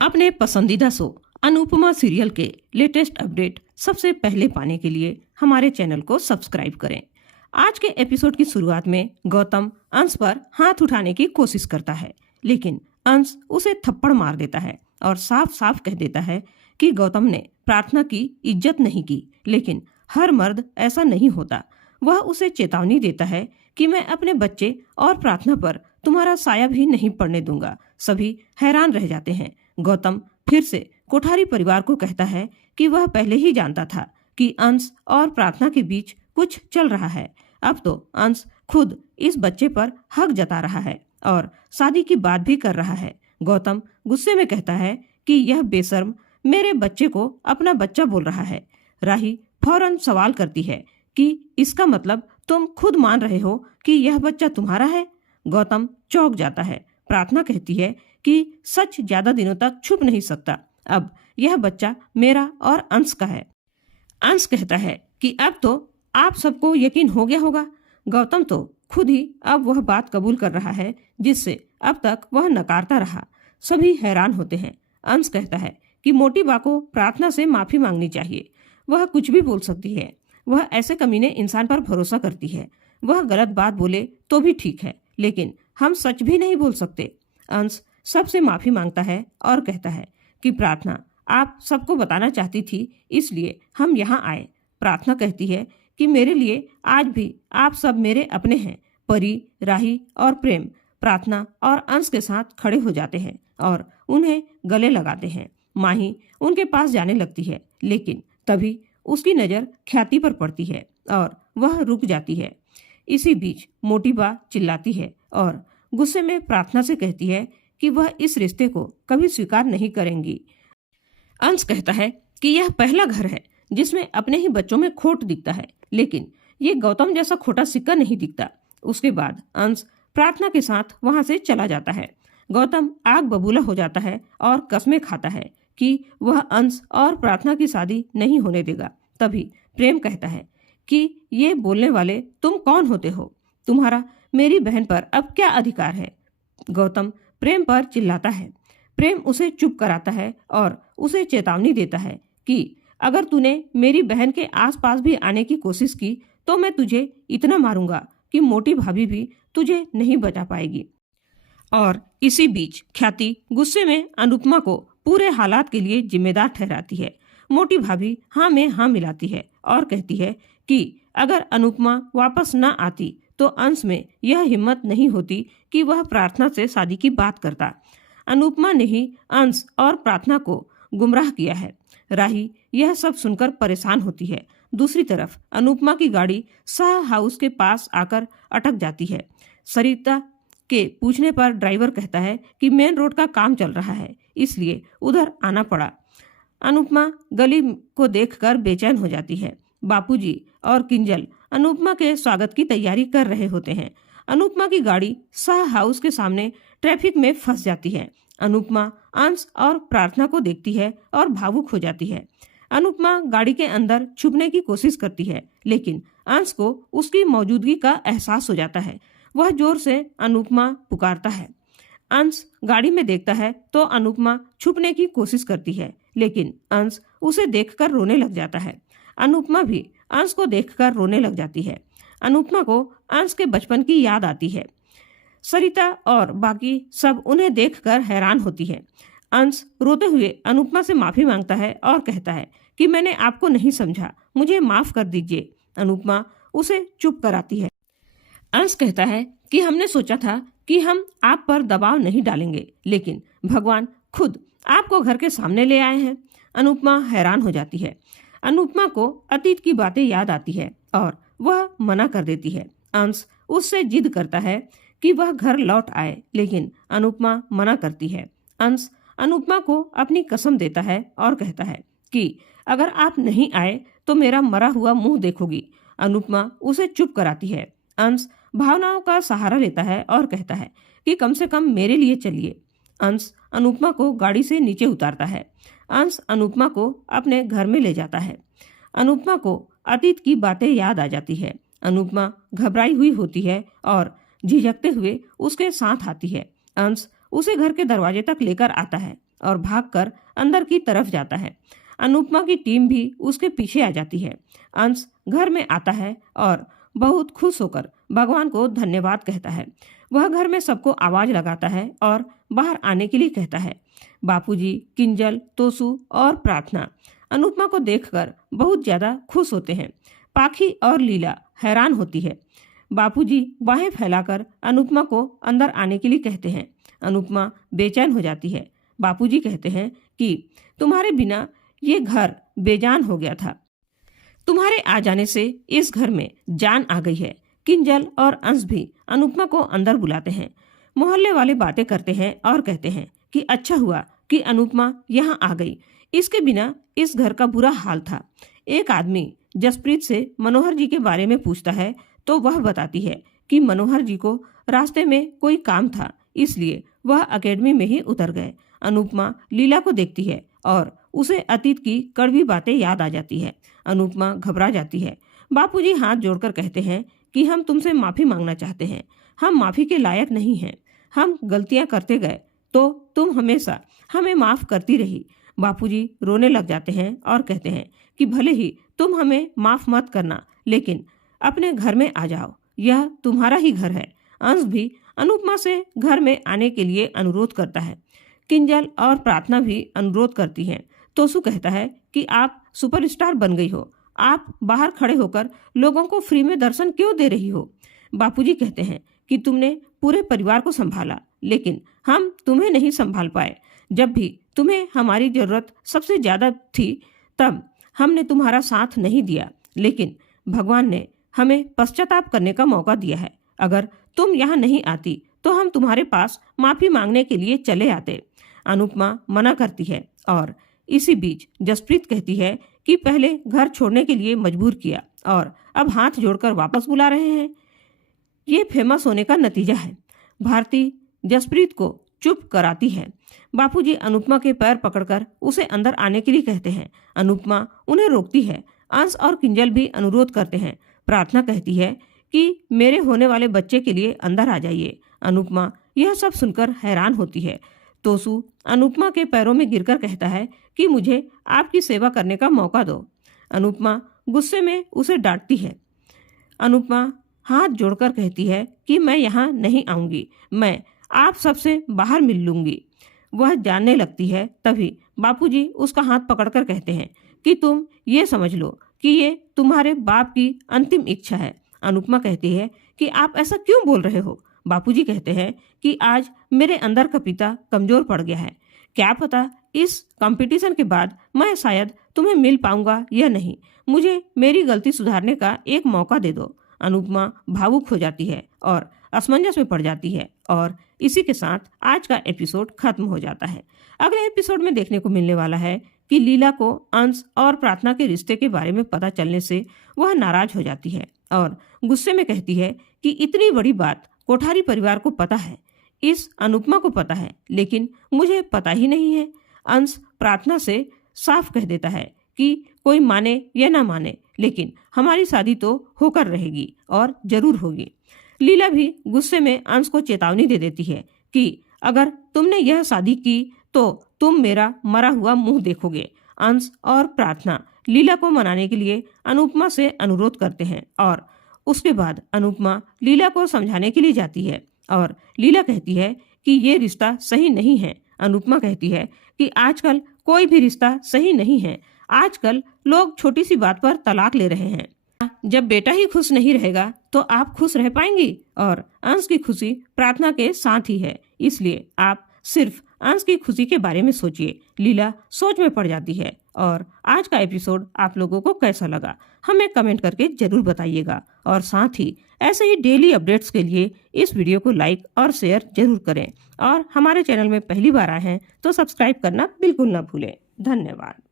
अपने पसंदीदा show Anupama serial के लेटेस्ट अपडेट सबसे पहले पाने के लिए हमारे चैनल को सब्सक्राइब करें। आज के एपिसोड की शुरुआत में गौतम अंश पर हाथ उठाने की कोशिश करता है, लेकिन अंश उसे थप्पड़ मार देता है और साफ साफ कह देता है कि गौतम ने प्रार्थना की इज्जत नहीं की। लेकिन हर मर्द ऐसा नहीं होता। वह उसे चेतावनी देता है कि मैं अपने बच्चे और प्रार्थना पर तुम्हारा साया भी नहीं पड़ने दूंगा। सभी हैरान रह जाते हैं। गौतम फिर से कोठारी परिवार को कहता है कि वह पहले ही जानता था कि अंश और प्रार्थना के बीच कुछ चल रहा है। अब तो अंश खुद इस बच्चे पर हक जता रहा है और शादी की बात भी कर रहा है। गौतम गुस्से में कहता है कि यह बेशर्म मेरे बच्चे को अपना बच्चा बोल रहा है। राही फौरन सवाल करती है कि इसका मतलब तुम खुद मान रहे हो कि यह बच्चा तुम्हारा है। गौतम चौंक जाता है। प्रार्थना कहती है कि सच ज्यादा दिनों तक छुप नहीं सकता। अब यह बच्चा मेरा और अंश का है। अंश कहता है कि अब तो आप सबको यकीन हो गया होगा। गौतम तो खुद ही अब वह बात कबूल कर रहा है जिससे अब तक वह नकारता रहा। सभी हैरान होते हैं। अंश कहता है कि मोटी बा को प्रार्थना से माफी मांगनी चाहिए। वह कुछ भी बोल सकती है। वह ऐसे कमीने इंसान पर भरोसा करती है। वह गलत बात बोले तो भी ठीक है, लेकिन हम सच भी नहीं बोल सकते। अंश सबसे माफी मांगता है और कहता है कि प्रार्थना आप सबको बताना चाहती थी, इसलिए हम यहाँ आए। प्रार्थना कहती है कि मेरे लिए आज भी आप सब मेरे अपने हैं। परी, राही और प्रेम प्रार्थना और अंश के साथ खड़े हो जाते हैं और उन्हें गले लगाते हैं। माही उनके पास जाने लगती है, लेकिन तभी उसकी नज़र ख्याति पर पड़ती है और वह रुक जाती है। इसी बीच मोटी बा चिल्लाती है और गुस्से में प्रार्थना से कहती है कि वह इस रिश्ते को कभी स्वीकार नहीं करेंगी। अंश कहता है कि यह पहला घर है जिसमें अपने ही बच्चों में खोट दिखता है, लेकिन ये गौतम जैसा खोटा सिक्का नहीं दिखता। उसके बाद अंश प्रार्थना के साथ वहां से चला जाता है। गौतम आग बबूला हो जाता है और कस्में खाता है कि वह अंश और प्रार्थना की शादी नहीं होने देगा। तभी प्रेम कहता है कि ये बोलने वाले तुम कौन होते हो? तुम्हारा मेरी बहन पर अब क्या अधिकार है? गौतम प्रेम पर चिल्लाता है। प्रेम उसे चुप कराता है और उसे चेतावनी देता है कि अगर तूने मेरी बहन के आसपास भी आने की कोशिश की तो मैं तुझे इतना मारूंगा कि मोटी भाभी भी तुझे नहीं बचा पाएगी। और इसी बीच ख्याति गुस्से में अनुपमा को पूरे हालात के लिए जिम्मेदार ठहराती है। मोटी भाभी हाँ में हाँ मिलाती है और कहती है कि अगर अनुपमा वापस न आती तो अंश में यह हिम्मत नहीं होती कि वह प्रार्थना से शादी की बात करता। अनुपमा ने ही अंश और प्रार्थना को गुमराह किया है। राही यह सब सुनकर परेशान होती है। दूसरी तरफ अनुपमा की गाड़ी शाह हाउस के पास आकर अटक जाती है। सरिता के पूछने पर ड्राइवर कहता है कि मेन रोड का काम चल रहा है, इसलिए उधर आना पड़ा। अनुपमा गली को देखकर बेचैन हो जाती है। बापूजी और किंजल अनुपमा के स्वागत की तैयारी कर रहे होते हैं। अनुपमा की गाड़ी शाह हाउस के सामने ट्रैफिक में फंस जाती है। अनुपमा अंश और प्रार्थना को देखती है और भावुक हो जाती है। अनुपमा गाड़ी के अंदर छुपने की कोशिश करती है, लेकिन अंश को उसकी मौजूदगी का एहसास हो जाता है। वह जोर से अनुपमा पुकारता है। अंश गाड़ी में देखता है तो अनुपमा छुपने की कोशिश करती है, लेकिन अंश उसे देखकर रोने लग जाता है। अनुपमा भी अंश को देखकर रोने लग जाती है। अनुपमा को अंश के बचपन की याद आती है। सरिता और बाकी सब उन्हें देखकर हैरान होती है। अंश रोते हुए अनुपमा से माफी मांगता है और कहता है कि मैंने आपको नहीं समझा, मुझे माफ कर दीजिए। अनुपमा उसे चुप कराती है। अंश कहता है कि हमने सोचा था कि हम आप पर दबाव नहीं डालेंगे, लेकिन भगवान खुद आपको घर के सामने ले आए हैं। अनुपमा हैरान हो जाती है। अनुपमा को अतीत की बातें याद आती है और वह मना कर देती है। अंश उससे जिद करता है कि वह घर लौट आए, लेकिन अनुपमा मना करती है। अंश अनुपमा को अपनी कसम देता है और कहता है कि अगर आप नहीं आए तो मेरा मरा हुआ मुंह देखोगी। अनुपमा उसे चुप कराती है। अंश भावनाओं का सहारा लेता है और कहता है कि कम से कम मेरे लिए चलिए। अंश अनुपमा को गाड़ी से नीचे उतारता है। अंश अनुपमा को अपने घर में ले जाता है। अनुपमा को अतीत की बातें याद आ जाती है। अनुपमा घबराई हुई होती है और झिझकते हुए उसके साथ आती है। अंश उसे घर के दरवाजे तक लेकर आता है और भागकर अंदर की तरफ जाता है। अनुपमा की टीम भी उसके पीछे आ जाती है। अंश घर में आता है और बहुत खुश होकर भगवान को धन्यवाद कहता है। वह घर में सबको आवाज लगाता है और बाहर आने के लिए कहता है। बापूजी, किंजल, तोसू और प्रार्थना अनुपमा को देखकर बहुत ज्यादा खुश होते हैं। पाखी और लीला हैरान होती है। बापूजी बाहें फैलाकर अनुपमा को अंदर आने के लिए कहते हैं। अनुपमा बेचैन हो जाती है। बापूजी कहते हैं कि तुम्हारे बिना ये घर बेजान हो गया था। तुम्हारे आ जाने से इस घर में जान आ गई है। किंजल और अंश भी अनुपमा को अंदर बुलाते हैं। मोहल्ले वाले बातें करते हैं और कहते हैं कि अच्छा हुआ कि अनुपमा यहाँ आ गई। इसके बिना इस घर का बुरा हाल था। एक आदमी जसप्रीत से मनोहर जी के बारे में पूछता है तो वह बताती है कि मनोहर जी को रास्ते में कोई काम था, इसलिए वह एकेडमी में ही उतर गए। अनुपमा लीला को देखती है और उसे अतीत की कड़वी बातें याद आ जाती है। अनुपमा घबरा जाती है। बापूजी हाथ जोड़कर कहते हैं कि हम तुमसे माफी मांगना चाहते हैं। हम माफी के लायक नहीं हैं। हम गलतियां करते गए तो तुम हमेशा हमें माफ करती रही। बापूजी रोने लग जाते हैं और कहते हैं कि भले ही तुम हमें माफ मत करना, लेकिन अपने घर में आ जाओ। यह तुम्हारा ही घर है। अंश भी अनुपमा से घर में आने के लिए अनुरोध करता है। किंजल और प्रार्थना भी अनुरोध करती हैं। तोसू कहता है कि आप सुपरस्टार बन गई हो। आप बाहर खड़े होकर लोगों को फ्री में दर्शन क्यों दे रही हो? बापूजी कहते हैं कि तुमने पूरे परिवार को संभाला, लेकिन हम तुम्हें नहीं संभाल पाए। जब भी तुम्हें हमारी जरूरत सबसे ज्यादा थी तब हमने तुम्हारा साथ नहीं दिया, लेकिन भगवान ने हमें पश्चाताप करने का मौका दिया है। अगर तुम यहाँ नहीं आती तो हम तुम्हारे पास माफी मांगने के लिए चले आते। अनुपमा मना करती है और इसी बीच जसप्रीत कहती है कि पहले घर छोड़ने के लिए मजबूर किया और अब हाथ जोड़कर वापस बुला रहे हैं। ये फेमस होने का नतीजा है। भारती जसप्रीत को चुप कराती है। बापूजी अनुपमा के पैर पकड़कर उसे अंदर आने के लिए कहते हैं। अनुपमा उन्हें रोकती है। अंश और किंजल भी अनुरोध करते हैं। प्रार्थना कहती है कि मेरे होने वाले बच्चे के लिए अंदर आ जाइए। अनुपमा यह सब सुनकर हैरान होती है। तोसू अनुपमा के पैरों में गिरकर कहता है कि मुझे आपकी सेवा करने का मौका दो। अनुपमा गुस्से में उसे डांटती है। अनुपमा हाथ जोड़कर कहती है कि मैं यहाँ नहीं आऊंगी, मैं आप सबसे बाहर मिल लूंगी। वह जानने लगती है। तभी बापूजी उसका हाथ पकड़कर कहते हैं कि तुम ये समझ लो कि ये तुम्हारे बाप की अंतिम इच्छा है। अनुपमा कहती है कि आप ऐसा क्यों बोल रहे हो? बापूजी कहते हैं कि आज मेरे अंदर का पिता कमजोर पड़ गया है। क्या पता इस कंपटीशन के बाद मैं शायद तुम्हें मिल पाऊंगा या नहीं। मुझे मेरी गलती सुधारने का एक मौका दे दो। अनुपमा भावुक हो जाती है और असमंजस में पड़ जाती है और इसी के साथ आज का एपिसोड खत्म हो जाता है। अगले एपिसोड में देखने को मिलने वाला है कि लीला को अंश और प्रार्थना के रिश्ते के बारे में पता चलने से वह नाराज हो जाती है और गुस्से में कहती है कि इतनी बड़ी बात कोठारी परिवार को पता है, इस अनुपमा को पता है, लेकिन मुझे पता ही नहीं है। अंश प्रार्थना से साफ कह देता है कि कोई माने या ना माने, लेकिन हमारी शादी तो होकर रहेगी और जरूर होगी। लीला भी गुस्से में अंश को चेतावनी दे देती है कि अगर तुमने यह शादी की तो तुम मेरा मरा हुआ मुंह देखोगे। अंश और प्रार्थना लीला को मनाने के लिए अनुपमा से अनुरोध करते हैं और उसके बाद अनुपमा लीला को समझाने के लिए जाती है और लीला कहती है कि ये रिश्ता सही नहीं है। अनुपमा कहती है कि आजकल कोई भी रिश्ता सही नहीं है। आजकल लोग छोटी सी बात पर तलाक ले रहे हैं। जब बेटा ही खुश नहीं रहेगा तो आप खुश रह पाएंगी? और अंश की खुशी प्रार्थना के साथ ही है, इसलिए आप सिर्फ अंश की खुशी के बारे में सोचिए। लीला सोच में पड़ जाती है। और आज का एपिसोड आप लोगों को कैसा लगा हमें कमेंट करके जरूर बताइएगा और साथ ही ऐसे ही डेली अपडेट्स के लिए इस वीडियो को लाइक और शेयर जरूर करें और हमारे चैनल में पहली बार आए हैं तो सब्सक्राइब करना बिल्कुल ना भूलें। धन्यवाद।